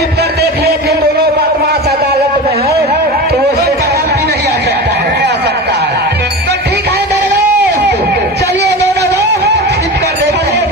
छिप कर देख लिए थे दोनों बदमाश अदालत में है तो वो कदम भी नहीं आ सकता है आ सकता है। तो ठीक है दरवेश, चलिए दोनों लोग छिप कर देखते हैं।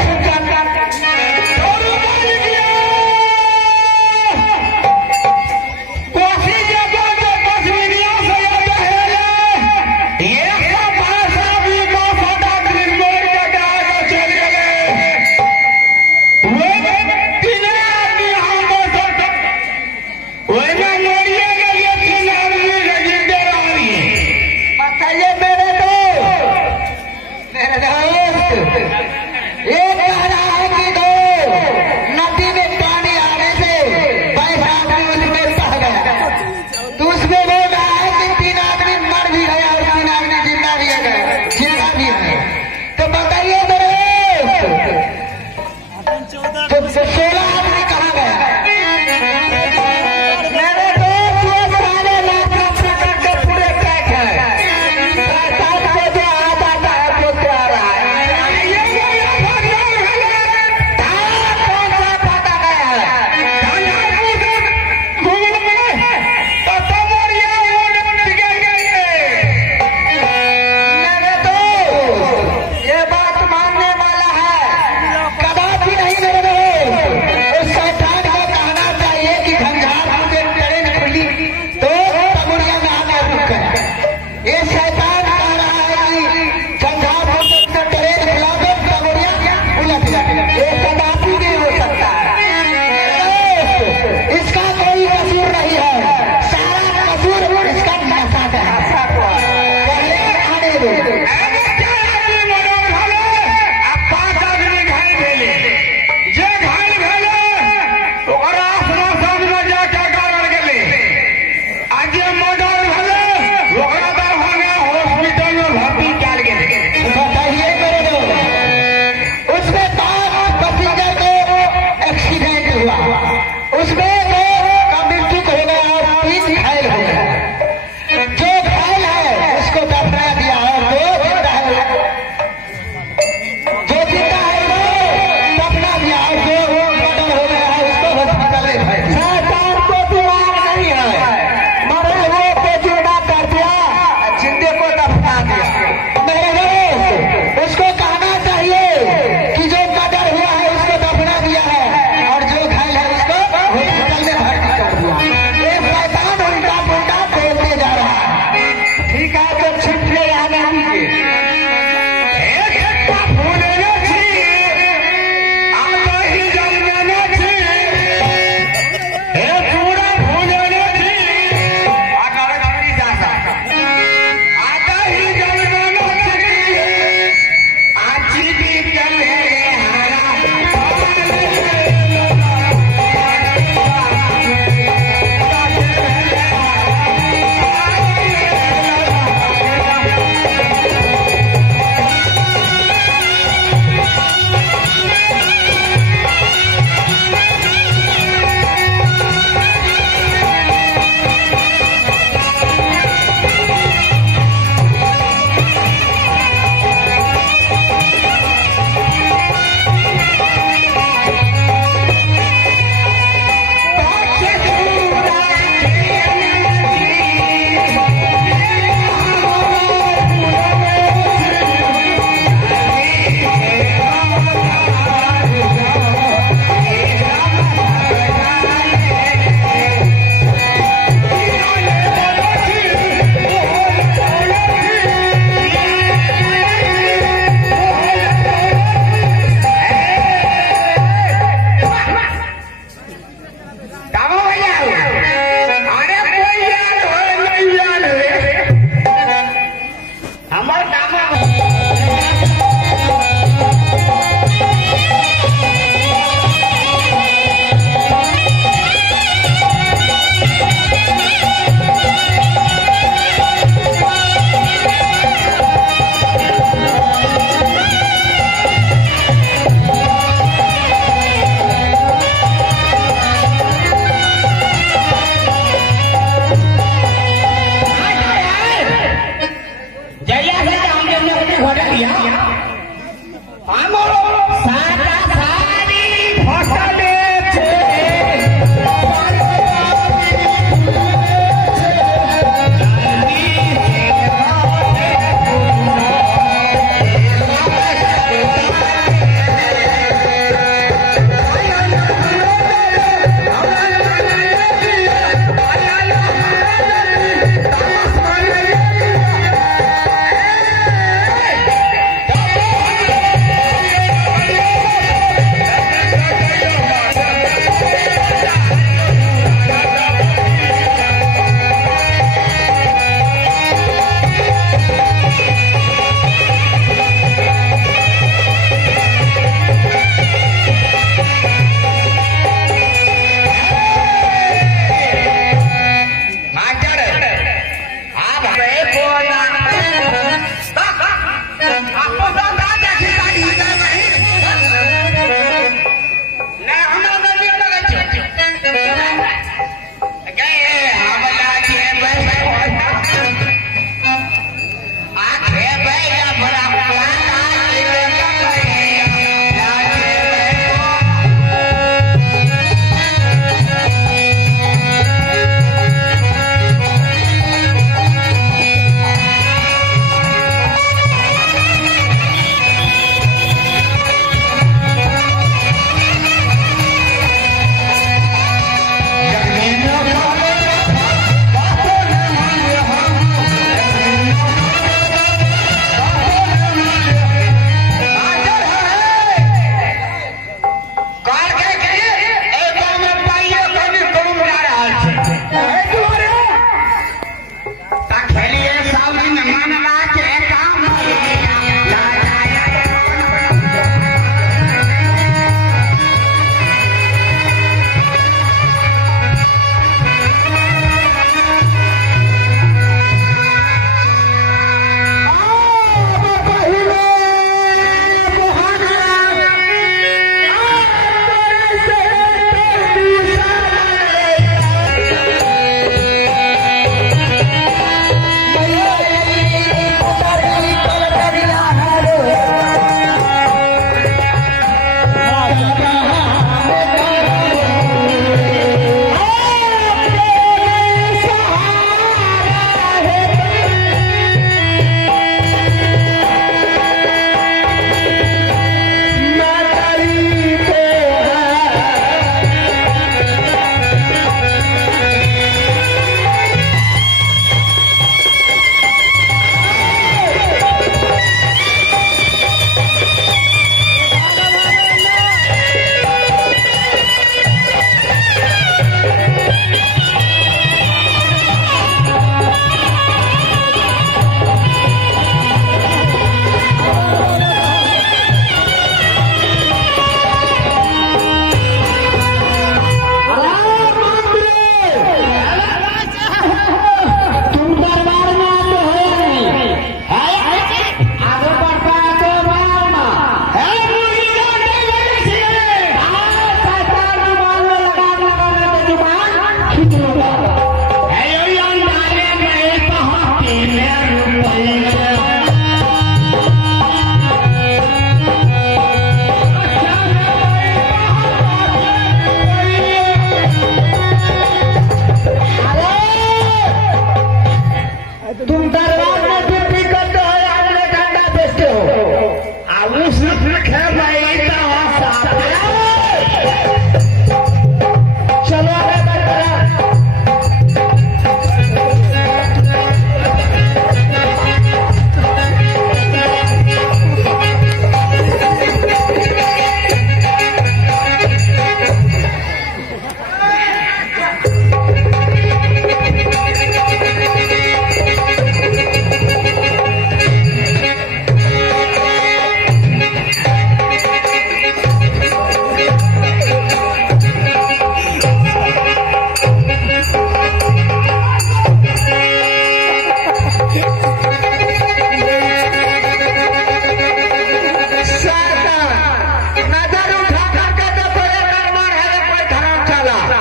धर्मशाला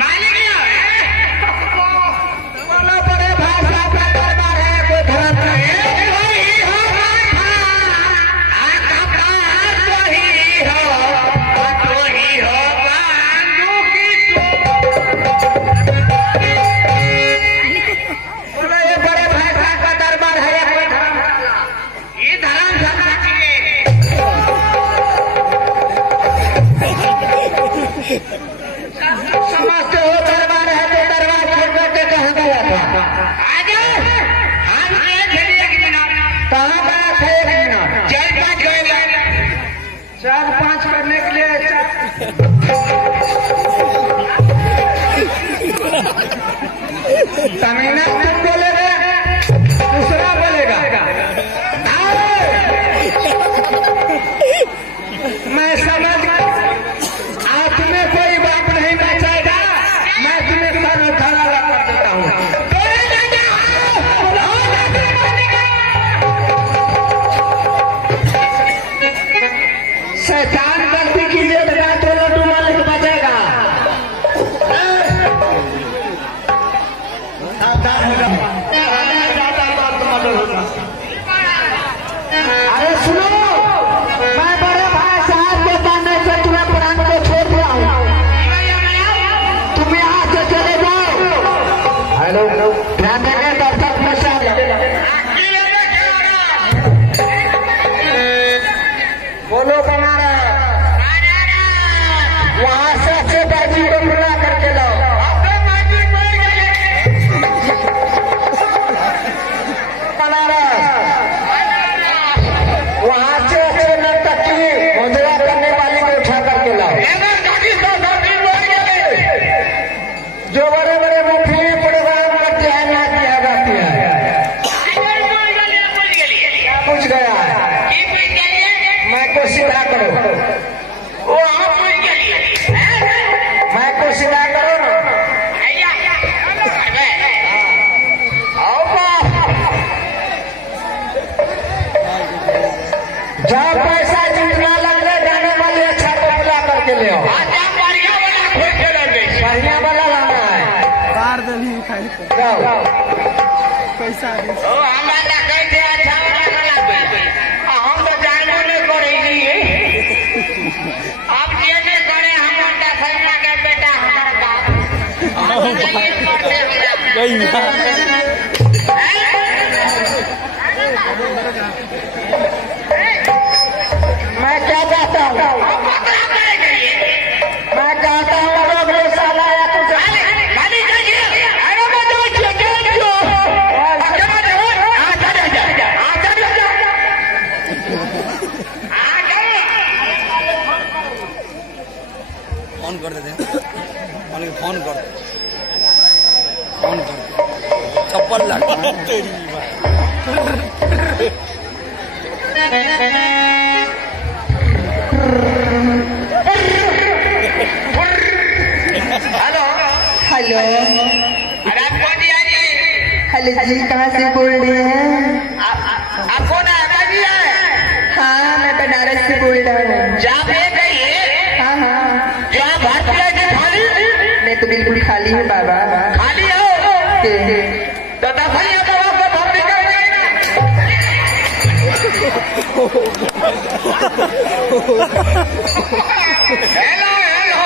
मालिक बोलो बड़े भाई साहब का दरबार है, कोई धर्म नहीं बोलो ये बड़े भाई साहब का दरबार है, कोई धर्मशाला ये धर्मशाला समझते हो दरबार है तो दरबार छोड़ करके कहाँ गया था? आगे हम एक घड़ी एक मिनट कहाँ गया था? 1 मिनट 4-5 गए 4-5 करने के लिए तमीना तुम बोलेगा, दूसरा बोलेगा। मैं समझ आज तुम्हें कोई बात नहीं बचाएगा, मैं तुम्हें सर उठाना कर देता हूँ। शैतान गलती कीजिएगा तो लड्डू मालिक बचेगा। अरे सुनो, मैं बड़े भाई साहब के कहने से तुम्हें प्राण को छोड़ दिया हूँ, तुम यहाँ से चले जाओ। हेलो ध्यान देंगे दर्शक में से बोलो बना रहा वहां से अच्छे बाजी को बुला करके लाओ। बनारस वहां से अच्छे नर्तकी मुद्रा करने वाली को उठा करके लाओ। जो बड़े बड़े मुफ्ती प्रोग्राम करते हैं ना किया जाती है। पूछ गया मैं को सीधा करो, मैं को सीधा करो जहाँ पैसा जितना लग रहा जाने वाले अच्छा को बुला करके ले आओ। बढ़िया वाला लाना है, कार दली खाई जाओ। पैसा दे हम तो जानबो नहीं करेगी आप ये नहीं करे हम फैसला के बेटा मैं क्या चाहता हूँ, मैं चाहता हूँ अगर वो साला या कुछ फोन कर देते हैं, फोन कर चप्पल लगा तेरी हेलो हेलो अरे आप कौन जी आइए हेलो जी, कहाँ से बोल रहे हैं? आप कौन है बाजी है? हाँ, मैं बनारस से बोल रहा हूँ। जहाँ पे कहिए हाँ हाँ, जो आप भात प्लेट खाली मैं तो बिल्कुल खाली हूँ बाबा। खाली हो तो दफाइया दवा को भर निकल हेलो हेलो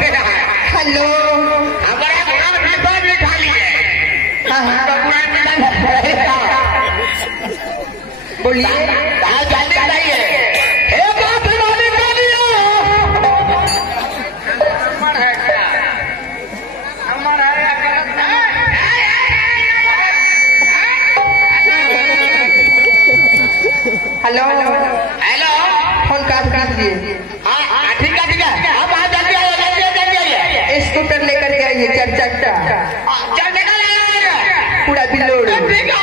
हेलो हेलो हमारा घोड़ा मीठा भी खाली है। हाँ हाँ, बोलिए। कहाँ जाने चाहिए? हे बात वाली बोलियो। नंबर है क्या? नंबर है या गलत है? हेलो हेलो फोन काट दीजिए। हाँ ठीक है अब आ जल्दी आइए स्कूटर लेकर के आइए, 4 चक्का चल निकल आइए पूरा बिलोड़। ठीक है